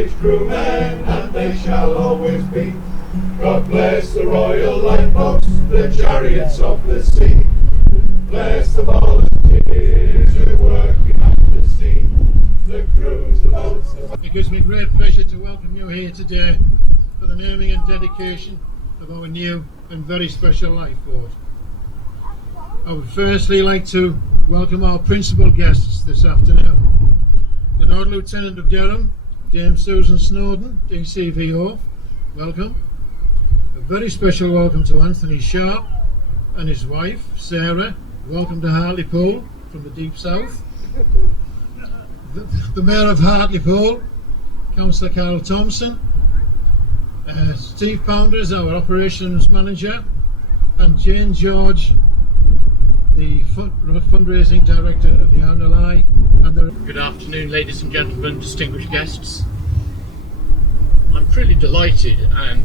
British crewmen, and they shall always be. God bless the Royal Lifeboats, the chariots of the sea. Bless the volunteers who work behind the scene, the crews, the boats. It gives me great pleasure to welcome you here today for the naming and dedication of our new and very special lifeboat. I would firstly like to welcome our principal guests this afternoon. The Lord Lieutenant of Durham, Dame Susan Snowden, DCVO, welcome. A very special welcome to Anthony Sharp and his wife, Sarah. Welcome to Hartlepool from the deep south. The Mayor of Hartlepool, Councillor Carol Thompson. Steve Pounders, our Operations Manager, and Jane George, the Fundraising Director of the RNLI. Good afternoon, ladies and gentlemen, distinguished guests. I'm truly delighted and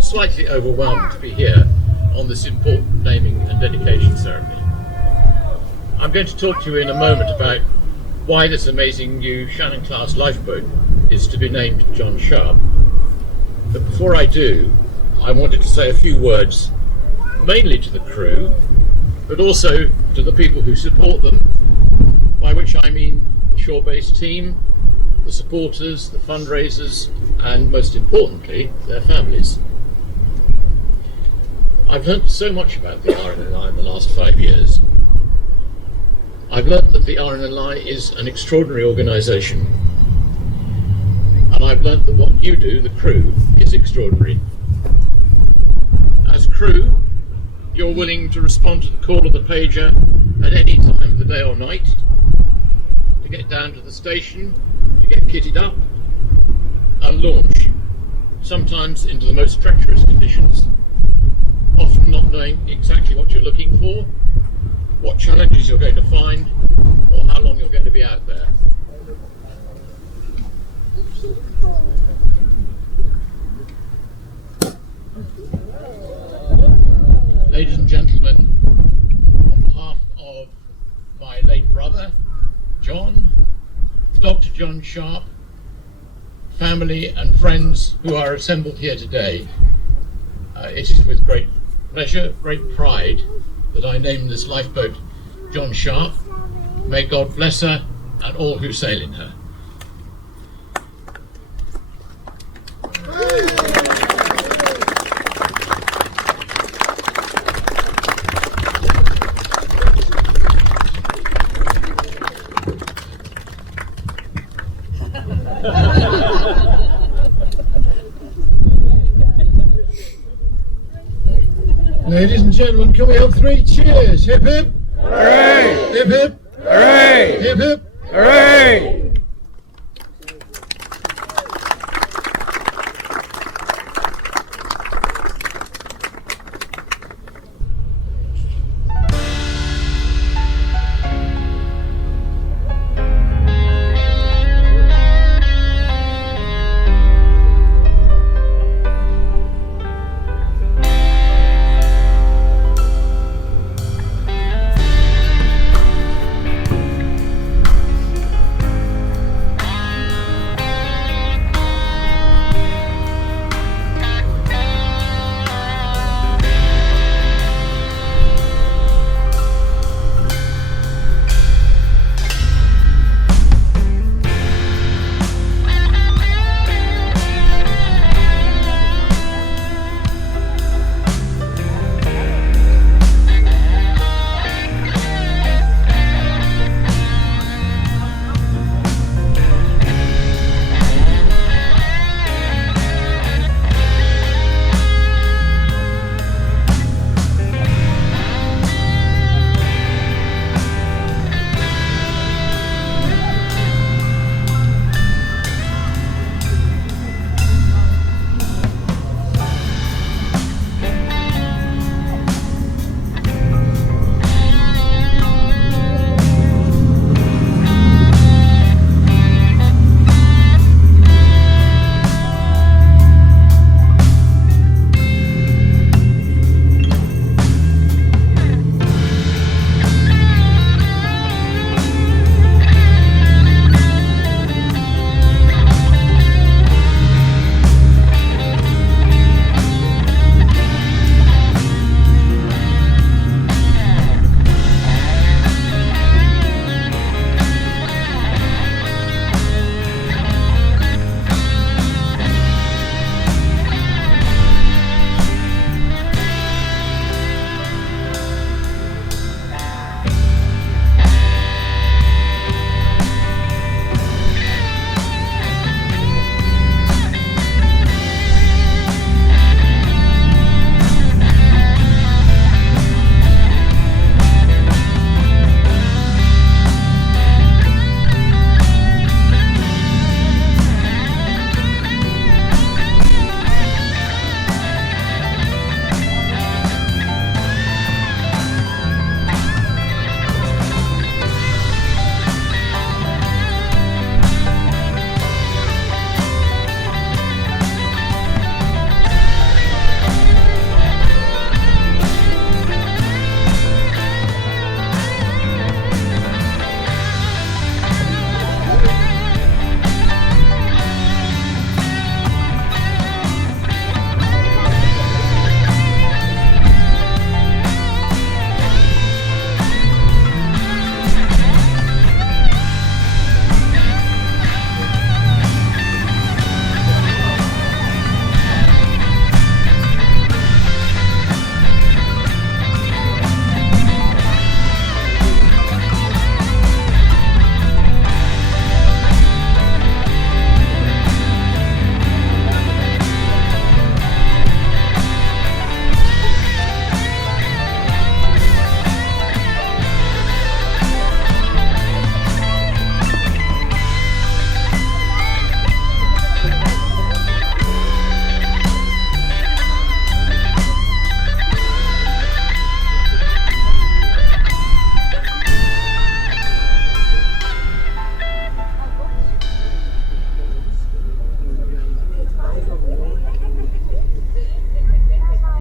slightly overwhelmed to be here on this important naming and dedication ceremony. I'm going to talk to you in a moment about why this amazing new Shannon-class lifeboat is to be named John Sharp. But before I do, I wanted to say a few words, mainly to the crew, but also to the people who support them, by which I mean the shore-based team, the supporters, the fundraisers, and most importantly, their families. I've learnt so much about the RNLI in the last 5 years. I've learnt that the RNLI is an extraordinary organisation, and I've learnt that what you do, the crew, is extraordinary. As crew, you're willing to respond to the call of the pager at any time of the day or night, to get down to the station, to get kitted up and launch, sometimes into the most treacherous conditions, often not knowing exactly what you're looking for, what challenges you're going to find, or how long you're going to be out there. Ladies and gentlemen, on behalf of my late brother, John, Dr. John Sharp, family and friends who are assembled here today, it is with great pleasure, great pride, that I name this lifeboat John Sharp. May God bless her and all who sail in her. Ladies and gentlemen, can we have 3 cheers? Hip hip! Hooray! Hip hip! Hooray! Hip hip! Hooray!